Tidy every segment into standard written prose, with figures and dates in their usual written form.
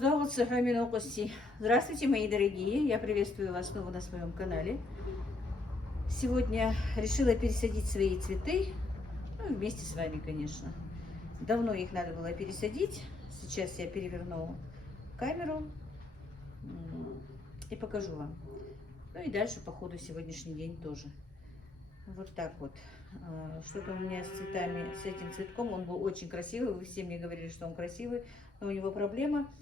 Здравствуйте, мои дорогие! Я приветствую вас снова на своем канале. Сегодня решила пересадить свои цветы, ну, вместе с вами, конечно. Давно их надо было пересадить. Сейчас я переверну камеру и покажу вам. Ну и дальше по ходу сегодняшний день тоже. Вот так вот. Что-то у меня с цветами, с этим цветком, он был очень красивый. Вы все мне говорили, что он красивый, но у него проблема.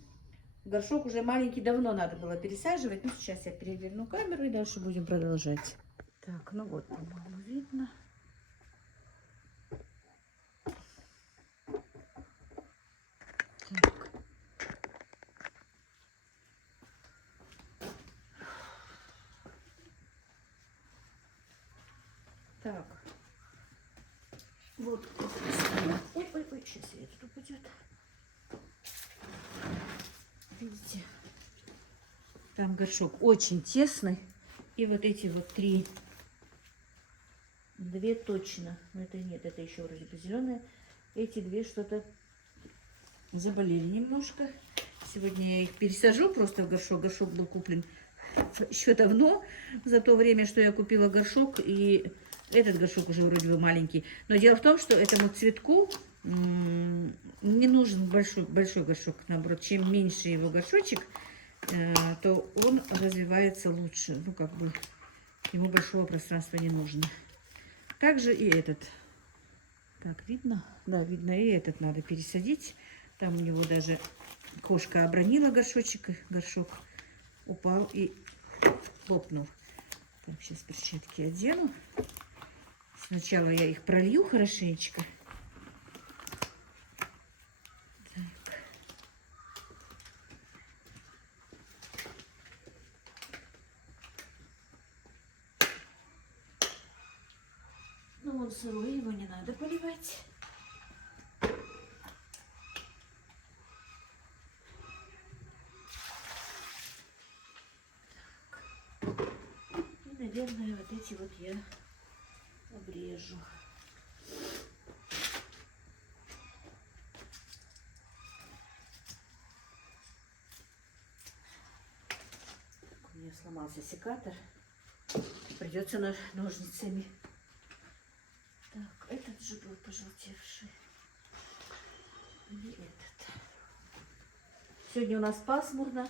Горшок уже маленький, давно надо было пересаживать. Ну, сейчас я переверну камеру и дальше будем продолжать. Так, ну вот, по-моему, видно. Так. Так. Вот. Ой, сейчас свет тут упадет. Видите? Там горшок очень тесный. И вот эти вот две точно. Но это нет, это еще вроде бы зеленые. Эти две что-то заболели немножко. Сегодня я их пересажу просто в горшок. Горшок был куплен еще давно, за то время, что я купила горшок. И этот горшок уже вроде бы маленький. Но дело в том, что этому цветку не нужен большой горшок. Наоборот, чем меньше его горшочек, то он развивается лучше. Ну, как бы ему большого пространства не нужно. Также и этот. Так, видно? Да, видно, и этот надо пересадить. Там у него даже кошка обронила горшочек, и горшок упал и лопнул. Так, сейчас перчатки одену. Сначала я их пролью хорошенечко. Так. Ну, он сырой, его не надо поливать. Наверное, вот эти вот я обрежу. У меня сломался секатор. Придется ножницами. Так, этот же был пожелтевший. Или этот. Сегодня у нас пасмурно.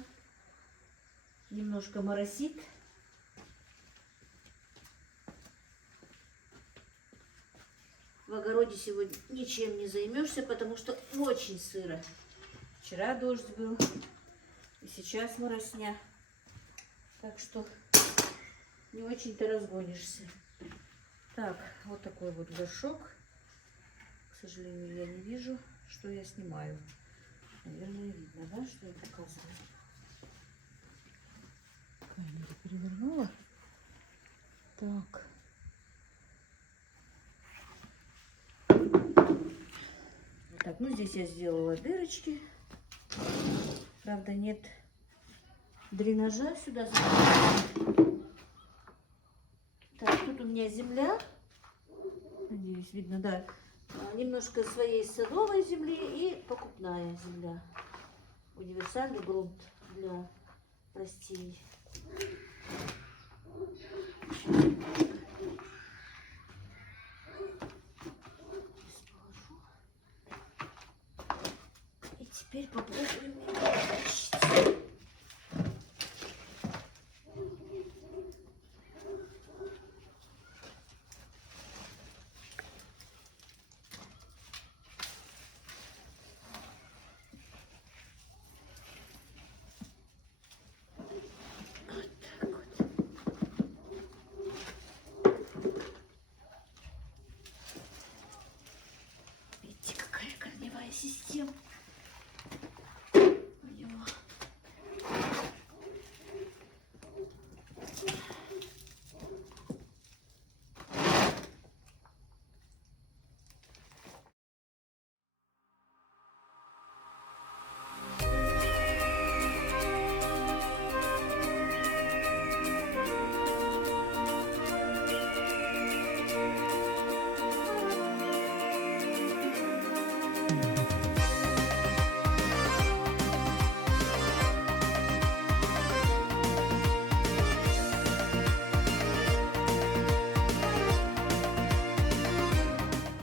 Немножко моросит. В огороде сегодня ничем не займешься, потому что очень сыро. Вчера дождь был, и сейчас моросня. Так что не очень-то разгонишься. Так, вот такой вот горшок. К сожалению, я не вижу, что я снимаю. Наверное, видно, да, что я показываю. Камеру перевернула. Так. Так, ну здесь я сделала дырочки. Правда, нет дренажа сюда. Так, тут у меня земля. Надеюсь, видно, да. Немножко своей садовой земли и покупная земля. Универсальный грунт для растений. И теперь попробуем его вытащить. Система.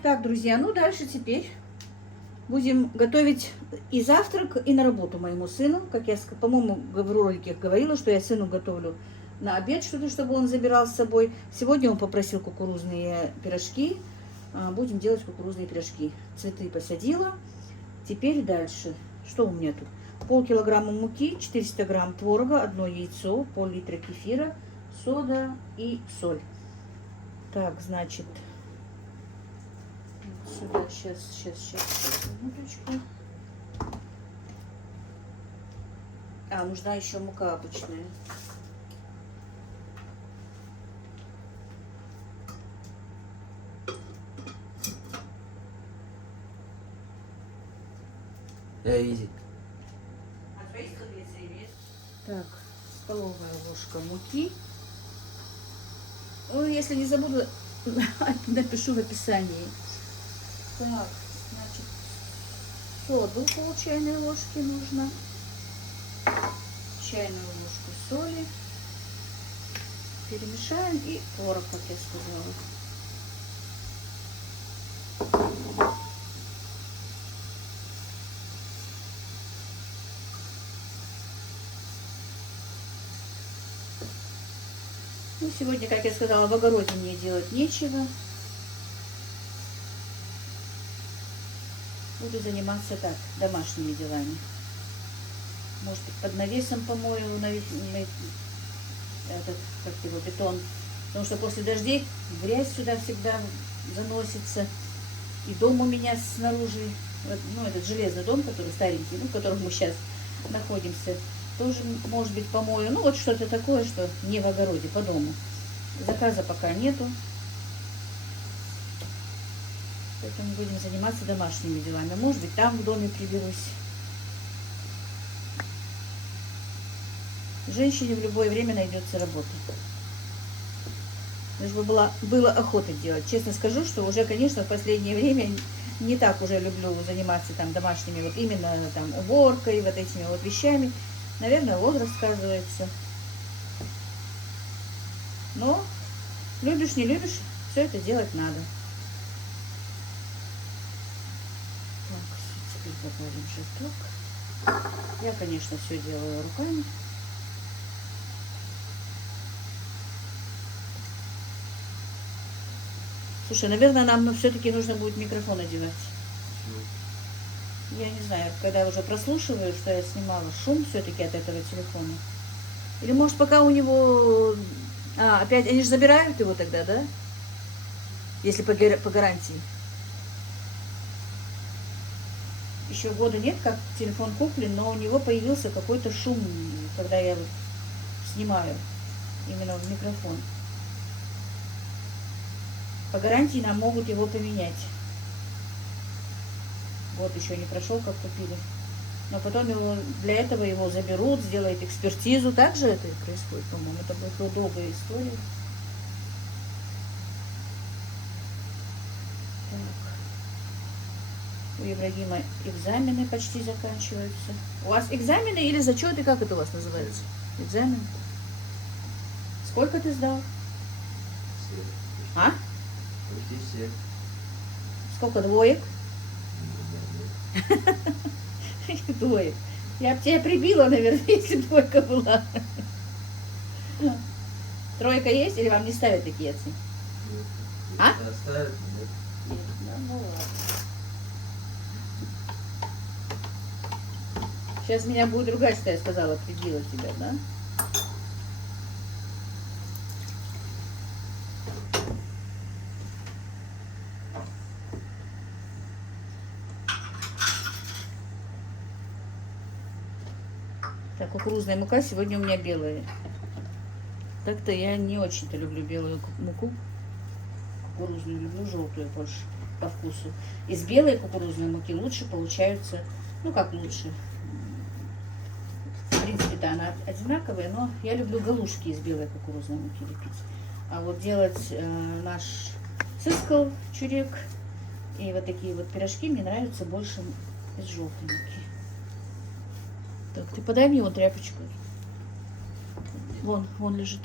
Так, друзья, ну дальше теперь будем готовить и завтрак, и на работу моему сыну. Как я, по-моему, в ролике говорила, что я сыну готовлю на обед что-то, чтобы он забирал с собой. Сегодня он попросил кукурузные пирожки. Будем делать кукурузные пирожки. Цветы посадила. Теперь дальше. Что у меня тут? Полкилограмма муки, 400 грамм творога, 1 яйцо, пол-литра кефира, сода и соль. Так, значит, сюда сейчас, минуточку. Нужна еще мука обычная. Изи. Так, столовая ложка муки. Ну, если не забуду, напишу в описании. Так, значит, соду пол чайной ложки нужно. Чайную ложку соли. Перемешаем и творог, как я сказала. Ну, сегодня, как я сказала, в огороде мне делать нечего. Буду заниматься так, домашними делами. Может быть, под навесом помою этот, как его, бетон. Потому что после дождей грязь сюда всегда заносится. И дом у меня снаружи, ну, этот железный дом, который старенький, ну, в котором мы сейчас находимся, тоже, может быть, помою. Ну, вот что-то такое, что не в огороде, по дому. Заказа пока нету. Поэтому будем заниматься домашними делами. Может быть, там в доме приберусь. Женщине в любое время найдется работа. Лишь бы было охота делать. Честно скажу, что уже, конечно, в последнее время не так уже люблю заниматься там домашними, вот именно там уборкой, вот этими вот вещами. Наверное, возраст сказывается. Но любишь, не любишь, все это делать надо. Так, теперь добавим желток. Я, конечно, все делаю руками. Слушай, наверное, нам все-таки нужно будет микрофон одевать. Я не знаю, когда уже прослушиваю, что я снимала, шум все-таки от этого телефона. Или может пока у него... опять они же забирают его тогда, да? Если по гарантии. Еще года нет, как телефон куплен, но у него появился какой-то шум, когда я снимаю именно в микрофон. По гарантии нам могут его поменять. Год еще не прошел, как купили. Но потом для этого его заберут, сделают экспертизу. Так же это и происходит, по-моему. Это будет долгая история. Так. У Ибрагима экзамены почти заканчиваются. У вас экзамены или зачеты? Как это у вас называется? Экзамен? Сколько ты сдал? А? Почти все. Сколько двоек? Двоек. Я бы тебя прибила, наверное, если двойка была. Тройка есть или вам не ставят такие оценки? А? Ставят, Нет, ну ладно. Сейчас меня будет ругать, что я сказала, прибила тебя, да? Так, кукурузная мука сегодня у меня белая. Так-то я не очень-то люблю белую муку. Кукурузную люблю, желтую больше по вкусу. Из белой кукурузной муки лучше получаются, ну как лучше. В принципе-то она одинаковая, но я люблю галушки из белой кукурузной муки лепить. А вот делать наш цискл, чурек и вот такие вот пирожки мне нравятся больше из желтой муки. Так, ты подай мне вот тряпочку. Вон лежит.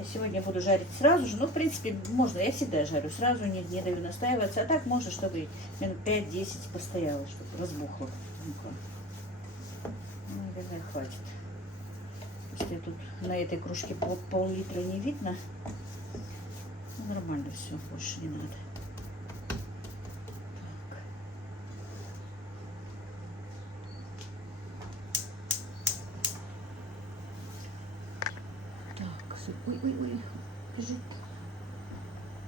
Я сегодня буду жарить сразу же. Ну, в принципе, можно. Я всегда жарю сразу, не даю настаиваться. А так можно, чтобы минут 5-10 постояло, чтобы разбухло. Ну, наверное, хватит. Если тут на этой кружке пол-литра не видно, ну, нормально все, больше не надо. Ой, лежит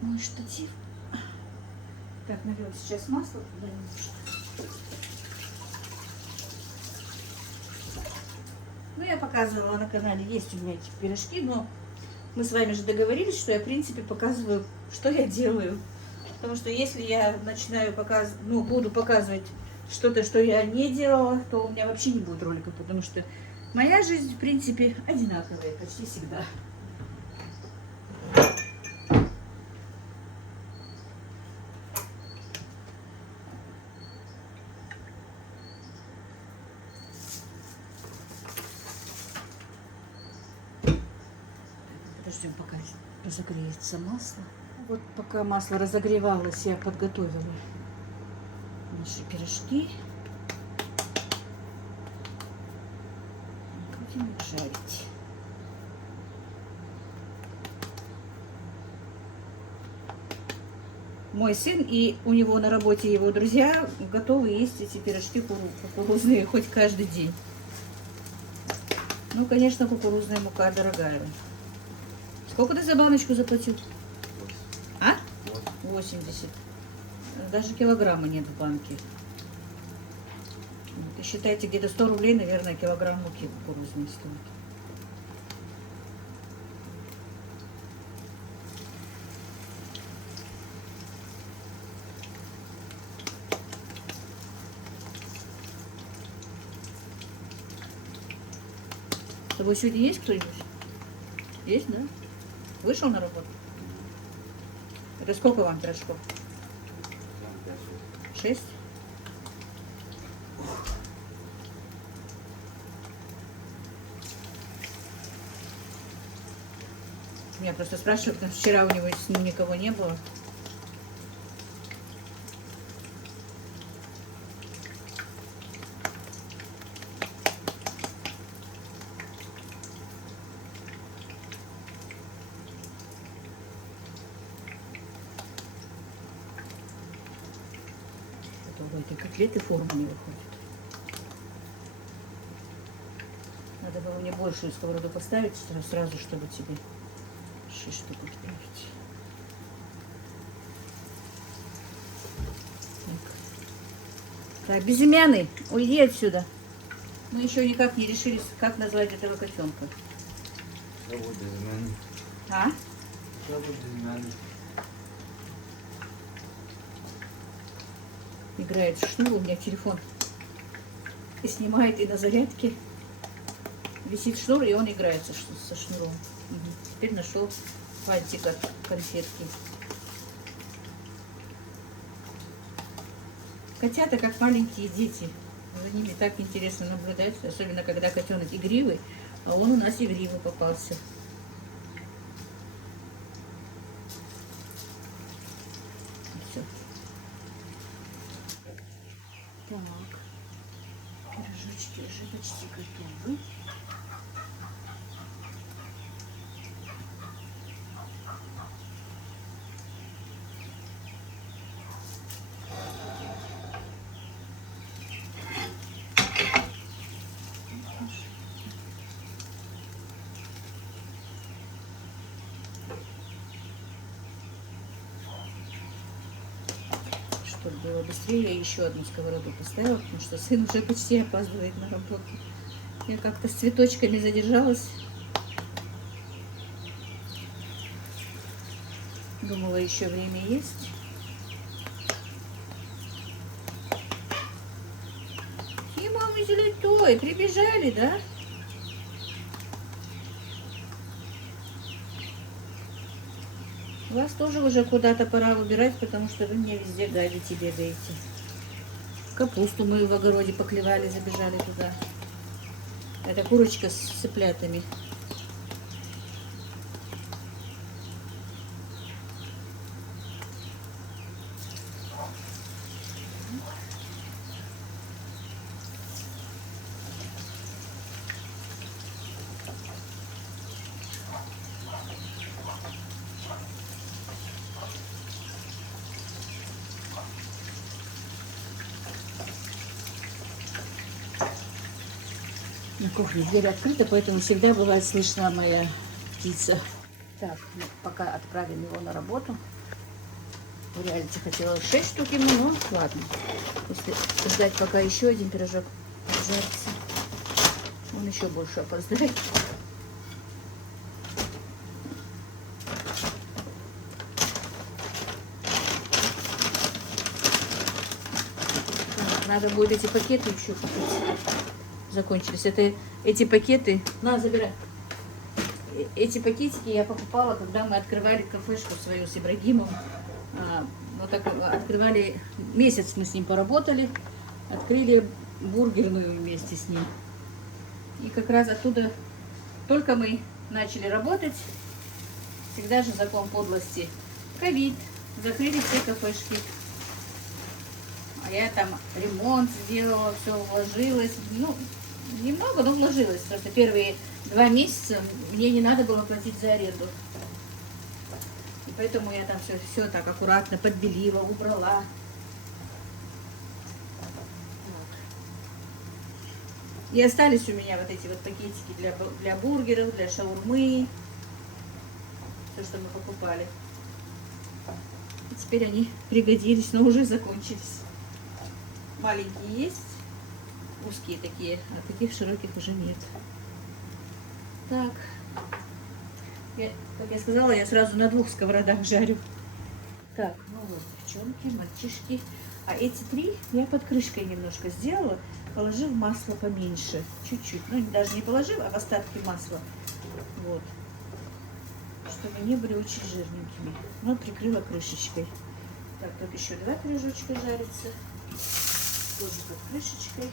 мой штатив. Так, нальем сейчас масло туда немножко. Ну, я показывала на канале, есть у меня эти пирожки, но мы с вами же договорились, что я, в принципе, показываю, что я делаю. Потому что если я начинаю показывать, ну, буду показывать что-то, что я не делала, то у меня вообще не будет роликов, потому что моя жизнь, в принципе, одинаковая почти всегда. Подождем, пока разогреется масло. Вот пока масло разогревалось, я подготовила наши пирожки. Будем их жарить. Мой сын и у него на работе его друзья готовы есть эти пирожки кукурузные хоть каждый день. Ну, конечно, кукурузная мука дорогая. Сколько ты за баночку заплатил? 80. А? 80. Даже килограмма нет в банке. Вот, и считайте, где-то 100 рублей, наверное, килограмм муки кукурузной стоит. С тобой сегодня есть кто-нибудь? Есть, да? Вышел на работу? Это сколько вам пирожков? 6? Меня просто спрашивают, потому что вчера у него никого не было. Эти котлеты формы не выходят. Надо было мне большую сковороду поставить сразу, чтобы тебе 6 штук отправить. Так, безымянный, уйди отсюда. Мы еще никак не решили, как назвать этого котенка. А? Играет в шнур, у меня телефон и снимает, и на зарядке висит шнур, и он играет со шнуром. Угу. Теперь нашел фантик от конфетки. Котята как маленькие дети, за ними так интересно наблюдать, особенно когда котенок игривый, а он у нас игривый попался. Все. Так, пирожочки уже почти готовы. Чтобы было быстрее, я еще одну сковороду поставила, потому что сын уже почти опаздывает на работу. Я как-то с цветочками задержалась. Думала, еще время есть. И мамы залетой, прибежали, да? Вас тоже уже куда-то пора выбирать, потому что вы мне везде гадите, бегаете. Капусту мы в огороде поклевали, забежали туда. Это курочка с цыплятами. кухне дверь открыта, поэтому всегда бывает слышна моя птица. Так, ну, пока отправим его на работу. В реалити хотела 6 штук ему, но ладно. Если ждать, пока еще один пирожок жарится, он еще больше опоздает. Так, надо будет эти пакеты еще купить. Закончились. Эти пакеты. На, забирай. Эти пакетики я покупала, когда мы открывали кафешку свою с Ибрагимом. Вот так открывали, месяц мы с ним поработали, открыли бургерную вместе с ним. И как раз оттуда, только мы начали работать, всегда же закон подлости. Ковид, закрыли все кафешки. А я там ремонт сделала, все вложилась. Ну, немного, но вложилась. Просто первые 2 месяца мне не надо было платить за аренду. И поэтому я там все так аккуратно подбелила, убрала. Вот. И остались у меня вот эти вот пакетики для бургеров, для шаурмы. Все, что мы покупали. И теперь они пригодились, но уже закончились. Маленькие есть, узкие такие, а таких широких уже нет. Так, как я сказала, я сразу на 2 сковородах жарю. Так, ну вот, девчонки, мальчишки. А эти 3 я под крышкой немножко сделала, положив масло поменьше, чуть-чуть. Ну, даже не положив, а в остатки масла. Вот. Чтобы не были очень жирненькими. Но прикрыла крышечкой. Так, тут еще 2 пирожочка жарятся. Тоже под крышечкой.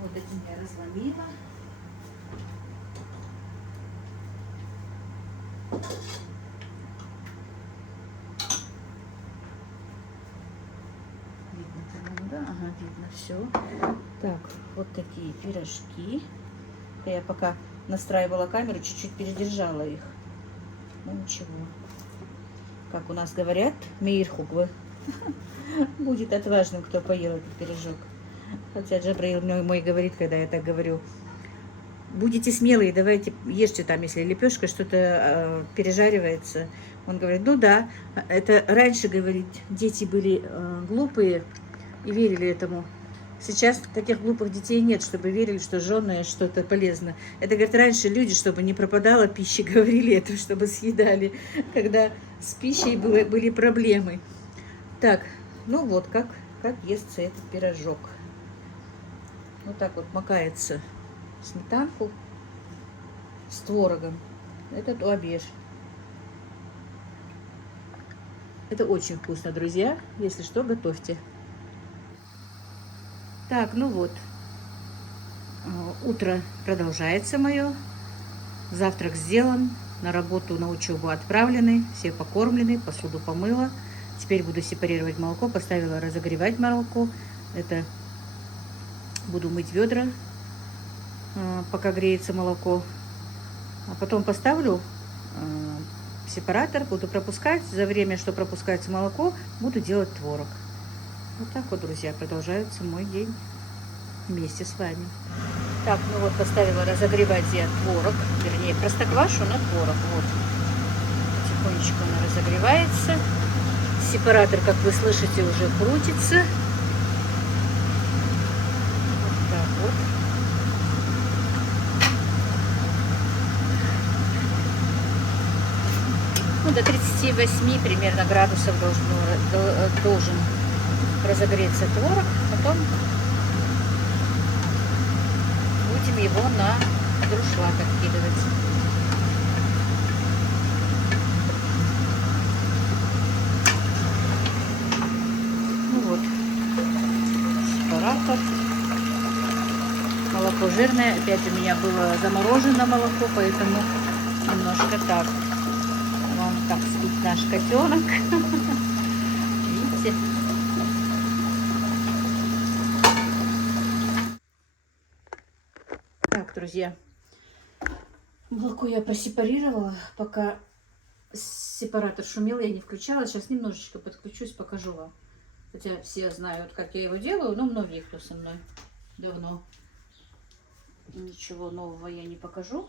Вот один я разломила. Видно, по-моему, да? Ага, видно все. Так, вот такие пирожки. Я пока настраивала камеру, чуть-чуть передержала их. Ну ничего. Как у нас говорят, мейрхугвы. Будет отважным, кто поел этот пирожок. Хотя Джабраил мой говорит, когда я так говорю, будете смелые, давайте ешьте там, если лепешка что-то пережаривается. Он говорит, ну да, это раньше, говорит, дети были глупые и верили этому. Сейчас таких глупых детей нет, чтобы верили, что жженое что-то полезно. Это, говорит, раньше люди, чтобы не пропадала пища, говорили это, чтобы съедали, когда с пищей были проблемы. Так, ну вот, как естся этот пирожок. Вот так вот макается сметанку с творогом. Это туабеш. Это очень вкусно, друзья. Если что, готовьте. Так, ну вот. Утро продолжается мое. Завтрак сделан. На работу, на учебу отправлены. Все покормлены, посуду помыла. Теперь буду сепарировать молоко. Поставила разогревать молоко. Это буду мыть ведра, пока греется молоко. А потом поставлю сепаратор, буду пропускать. За время, что пропускается молоко, буду делать творог. Вот так вот, друзья, продолжается мой день вместе с вами. Так, ну вот поставила разогревать я творог, вернее, простоквашу на творог. Вот. Потихонечку она разогревается. Сепаратор, как вы слышите, уже крутится. Вот так вот. Ну, до 38 примерно градусов должен разогреться творог. Потом будем его на друшлаг откидывать. Ну вот, сепаратор. Молоко жирное. Опять у меня было заморожено молоко, поэтому немножко так. Вон как спит наш котенок. Видите? Так, друзья, молоко я просепарировала, пока сепаратор шумел, я не включала. Сейчас немножечко подключусь, покажу вам. Хотя все знают, как я его делаю, но многие, кто со мной давно. Ничего нового я не покажу.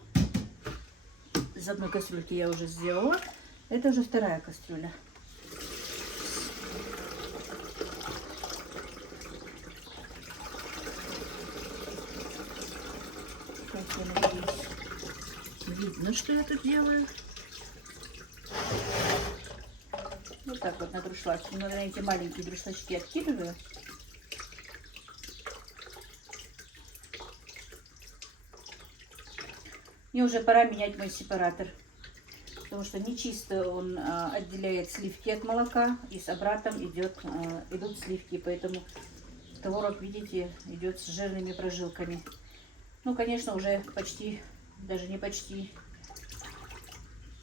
Из одной кастрюльки я уже сделала. Это уже вторая кастрюля. Так, я надеюсь, видно, что я тут делаю. Вот так вот на друшлак. Немного эти маленькие друшлачки откидываю. Мне уже пора менять мой сепаратор. Потому что нечисто он отделяет сливки от молока. И с обратом идут сливки. Поэтому творог, видите, идет с жирными прожилками. Ну, конечно, уже почти, даже не почти.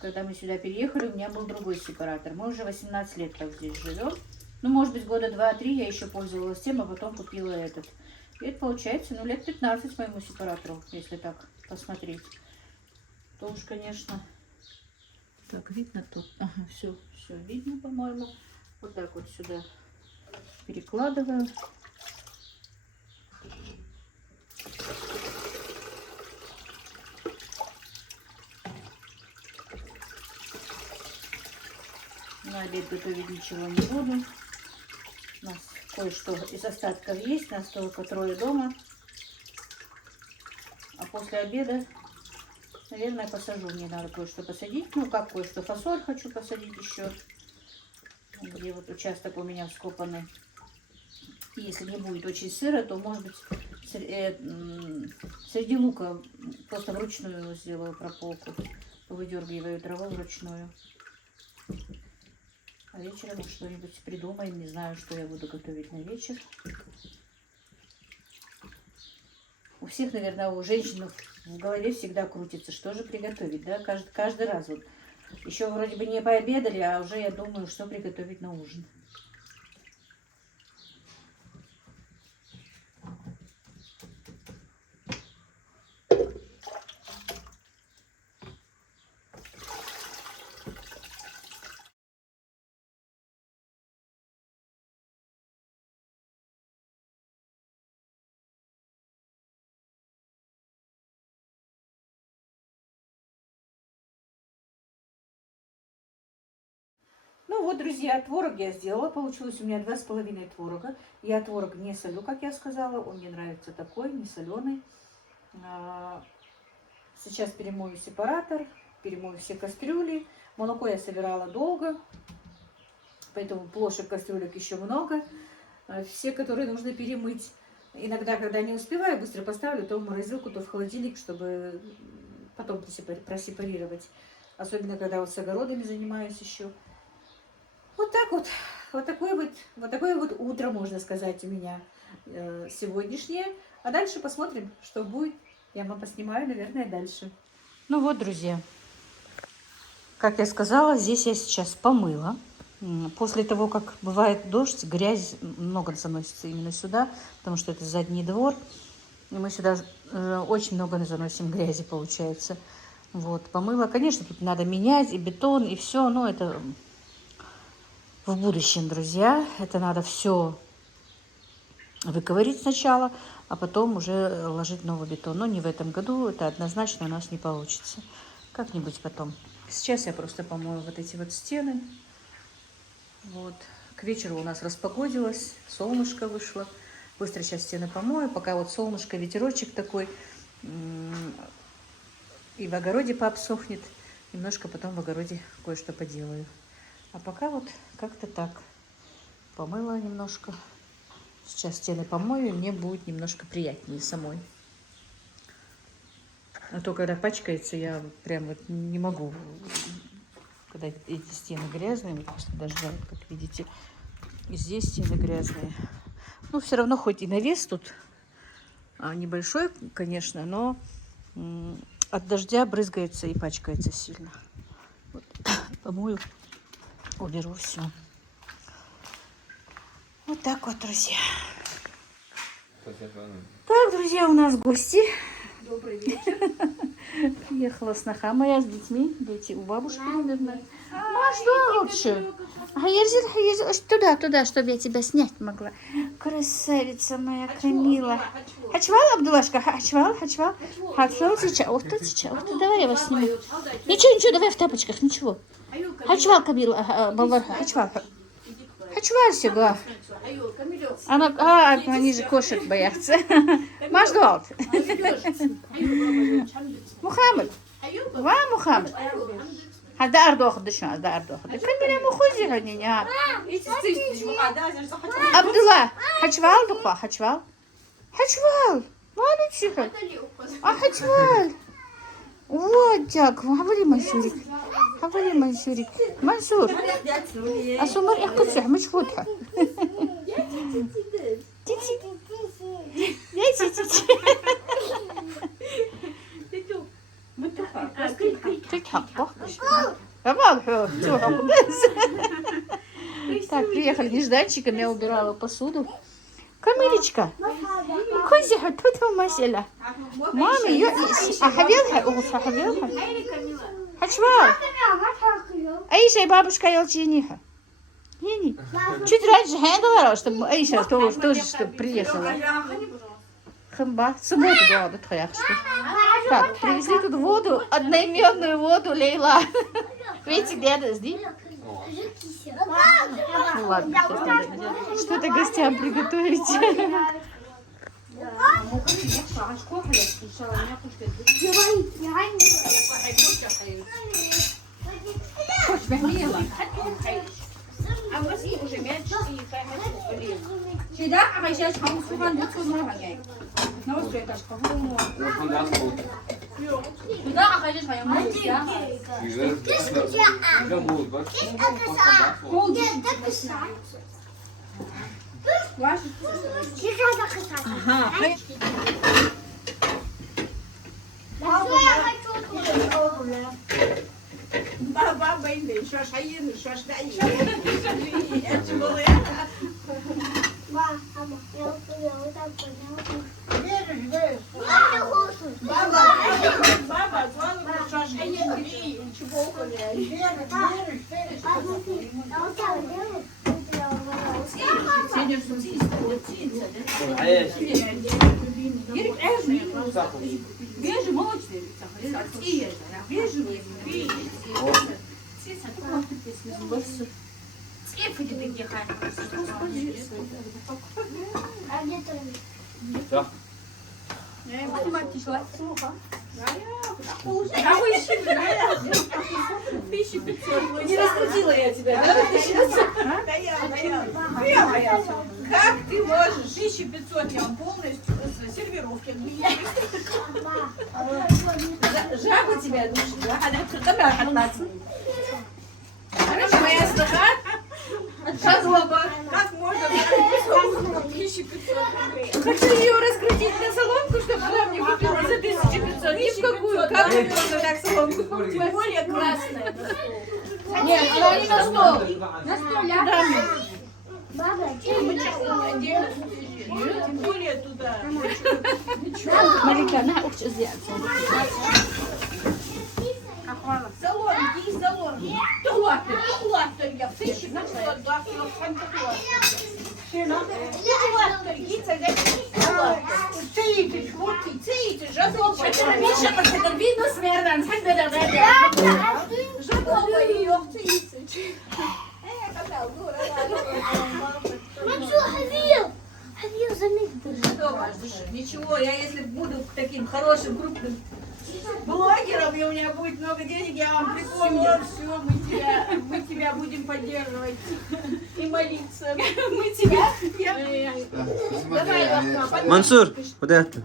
Когда мы сюда переехали, у меня был другой сепаратор. Мы уже 18 лет так здесь живем. Ну, может быть, года 2-3 я еще пользовалась тем, а потом купила этот. И это получается, ну, лет 15 моему сепаратору, если так посмотреть. То уж, конечно... Так, видно тут? Ага, все видно, по-моему. Вот так вот сюда перекладываю. На обед готовить ничего не буду. У нас кое-что из остатков есть. Нас только 3 дома. А после обеда, наверное, посажу. Мне надо кое-что посадить. Ну, как кое-что. Фасоль хочу посадить еще. Где вот участок у меня вскопанный. И если не будет очень сыро, то, может быть, среди лука просто вручную сделаю прополку. Выдергиваю траву вручную. А вечером что-нибудь придумаем. Не знаю, что я буду готовить на вечер. У всех, наверное, у женщин в голове всегда крутится, что же приготовить, да? Каждый раз. Вот. Еще вроде бы не пообедали, а уже я думаю, что приготовить на ужин. Ну вот, друзья, творог я сделала. Получилось у меня 2,5 творога. Я творог не солю, как я сказала. Он мне нравится такой, не соленый. Сейчас перемою сепаратор, перемою все кастрюли. Молоко я собирала долго, поэтому плошек кастрюлек еще много. Все, которые нужно перемыть. Иногда, когда не успеваю, быстро поставлю то в морозилку, то в холодильник, чтобы потом просепарировать. Особенно, когда вот с огородами занимаюсь еще. Вот так вот. Вот такое вот утро, можно сказать, у меня сегодняшнее. А дальше посмотрим, что будет. Я вам поснимаю, наверное, дальше. Ну вот, друзья. Как я сказала, здесь я сейчас помыла. После того, как бывает дождь, грязь много заносится именно сюда, потому что это задний двор. И мы сюда очень много заносим грязи, получается. Вот, помыла. Конечно, тут надо менять и бетон, и все, но это в будущем, друзья. Это надо все выковырить сначала, а потом уже ложить новый бетон. Но не в этом году, это однозначно у нас не получится. Как-нибудь потом. Сейчас я просто помою вот эти вот стены. Вот. К вечеру у нас распогодилось, солнышко вышло. Быстро сейчас стены помою, пока вот солнышко, ветерочек такой. И в огороде пообсохнет. Немножко потом в огороде кое-что поделаю. А пока вот как-то так. Помыла немножко. Сейчас стены помою, и мне будет немножко приятнее самой. А то, когда пачкается, я прям вот не могу. Когда эти стены грязные, после дождя, как видите. И здесь стены грязные. Ну, все равно, хоть и навес тут небольшой, конечно, но от дождя брызгается и пачкается сильно. Вот. Помою, уберу все. Вот так вот, друзья. Так, друзья, у нас гости. Добрый вечер. Приехала сноха моя с детьми. Дети у бабушки, наверное. А что лучше? Хайерзир, туда, чтобы я тебя снять могла. Красавица моя, Камила. Хачвал, Абдулашка, хачвал. Хачвал сейчас. Ух ты, давай я вас сниму. Ничего, давай в тапочках, ничего. Хачвал, Камила, Балварха, хачвал. Хачвал всего. Они же кошек боятся. Маждуал. Мухаммед. Мухаммед. هذا أرض أخذ شو هذا أرض أخذ كمية مخوزي هنيا عبد الله حشوال دقة حشوال ما نتشوفه حشوال وجاك حولي منشورك منصور أسمر يقصح مش فوتها Так, приехали нежданчиком, я убирала посуду. Камилечка, козиха, тут у Маселя. Мама, ее... حبيبها. Хачвал. Аиша и бабушка Елчиниха. Чуть раньше я говорила, чтобы Аиша тоже чтобы приехала. Хымба. Субботу была бы твоя, что ли? Так, привезли тут воду, одноименную воду, Лейла. Видите, где это здесь? Ну ладно, что-то гостям приготовить. Баба инде, шаш хайын, шаш дай. Баба, шаш хайын, чего Бежи, молодцы. Бежи, не раскрутила я тебя, да? Как ты можешь? 1500 я вам полностью с сервировки. Жаба тебя душит, да? Короче, моя сноха Шазлоба. Как можно 1500 рублей? Хочу ее раскрутить на соломку, чтобы она мне купила за 1500. Ни в какую. Как можно так соломку купить? Тем более красная. Нет, она не на стол. На стол, да. Тем более туда. Марика, на, ух, сделать. Салон, иди в салон. Туалет, я 1500 баксов. Цейтиш, вот ты, цейтиш, жадоба. Миша, подгорбину смерден, Жадоба ее, цейтиш. Ничего, я если буду таким хорошим, крупным блогером, и у меня будет много денег, я вам припомню. Все, мы тебя будем поддерживать и молиться. Мы тебя... Давай, Мансур, вот это.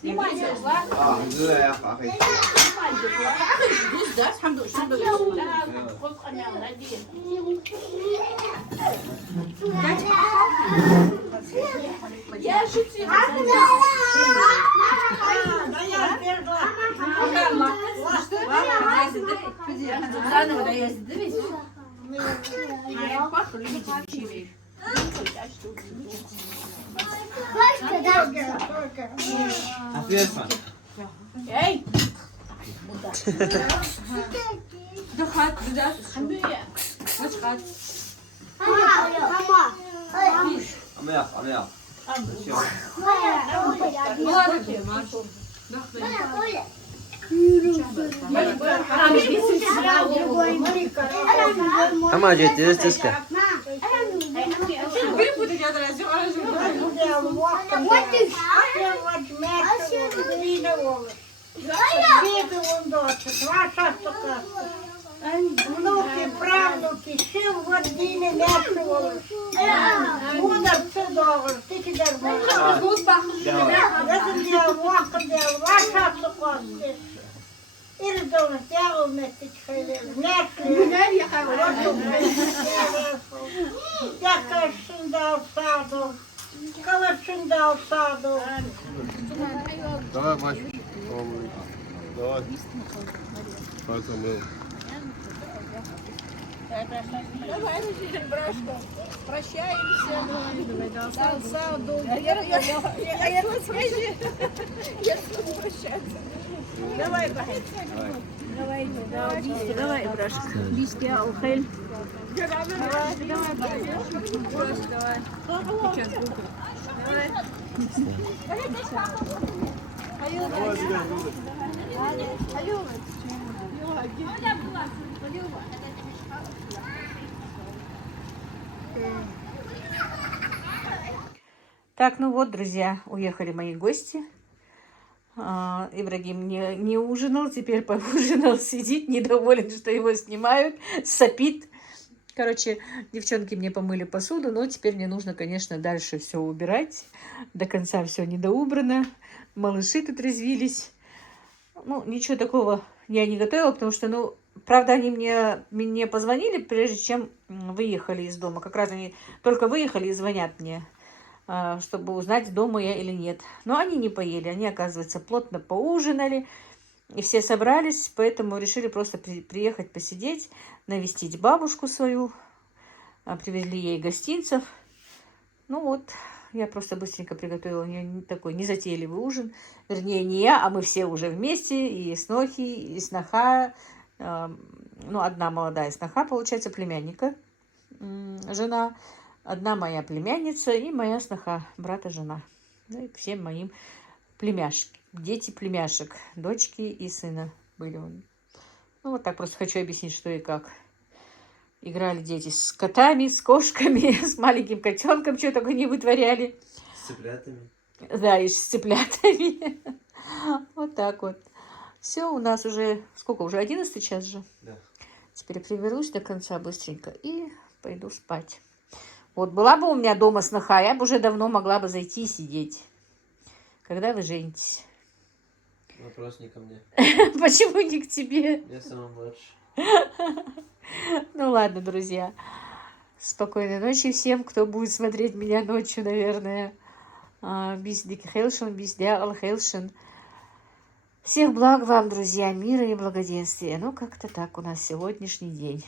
Снимай, я шутила. Заново доездить, дивись. Ответственно. Эй! До хат, да? Наш хат. Амех, амех. Все. Ладно, Маша. Амаджи, ты растиска. Внуки, правнуки, ще в годині м'ясували. Буде все добре, тільки дарма. Я тобі вахадив, ваша суконки. І рідом взяв метички, м'ясували. Яка шинда в саду, коли шинда в саду. Давай, Маш. Давай. Пацаны. Прощаемся. Давай, давай, Брашка. Листья, аухель. Так, ну вот, друзья, уехали мои гости. Ибрагим не ужинал, теперь поужинал, сидит, недоволен, что его снимают, сопит. Короче, девчонки мне помыли посуду, но теперь мне нужно, конечно, дальше все убирать. До конца все недоубрано. Малыши тут резвились. Ну, ничего такого я не готовила, потому что, ну, правда, они мне позвонили, прежде чем выехали из дома. Как раз они только выехали и звонят мне, чтобы узнать, дома я или нет. Но они не поели, они, оказывается, плотно поужинали. И все собрались, поэтому решили просто приехать посидеть, навестить бабушку свою. Привезли ей гостинцев. Ну вот, я просто быстренько приготовила у нее такой незатейливый ужин. Вернее, не я, а мы все уже вместе. И снохи, и сноха. Ну, одна молодая сноха, получается, племянника, жена. Одна моя племянница и моя сноха, брата, жена. Ну и всем моим племяшки. Дети племяшек, дочки и сына были. Ну вот так просто хочу объяснить, что и как. Играли дети с котами, с кошками, с маленьким котенком, что только не вытворяли. С цыплятами. Да, и с цыплятами. Вот так вот. Все, у нас уже, сколько, уже 11 час же? Да. Теперь приберусь до конца быстренько и пойду спать. Вот была бы у меня дома сноха, я бы уже давно могла бы зайти и сидеть. Когда вы женитесь? Вопрос не ко мне. Почему не к тебе? Я самый младший. Ну ладно, друзья. Спокойной ночи всем, кто будет смотреть меня ночью, наверное. Bis dik Хелшин, bis der Алхелшин. Всех благ вам, друзья, мира и благоденствия. Ну, как-то так у нас сегодняшний день.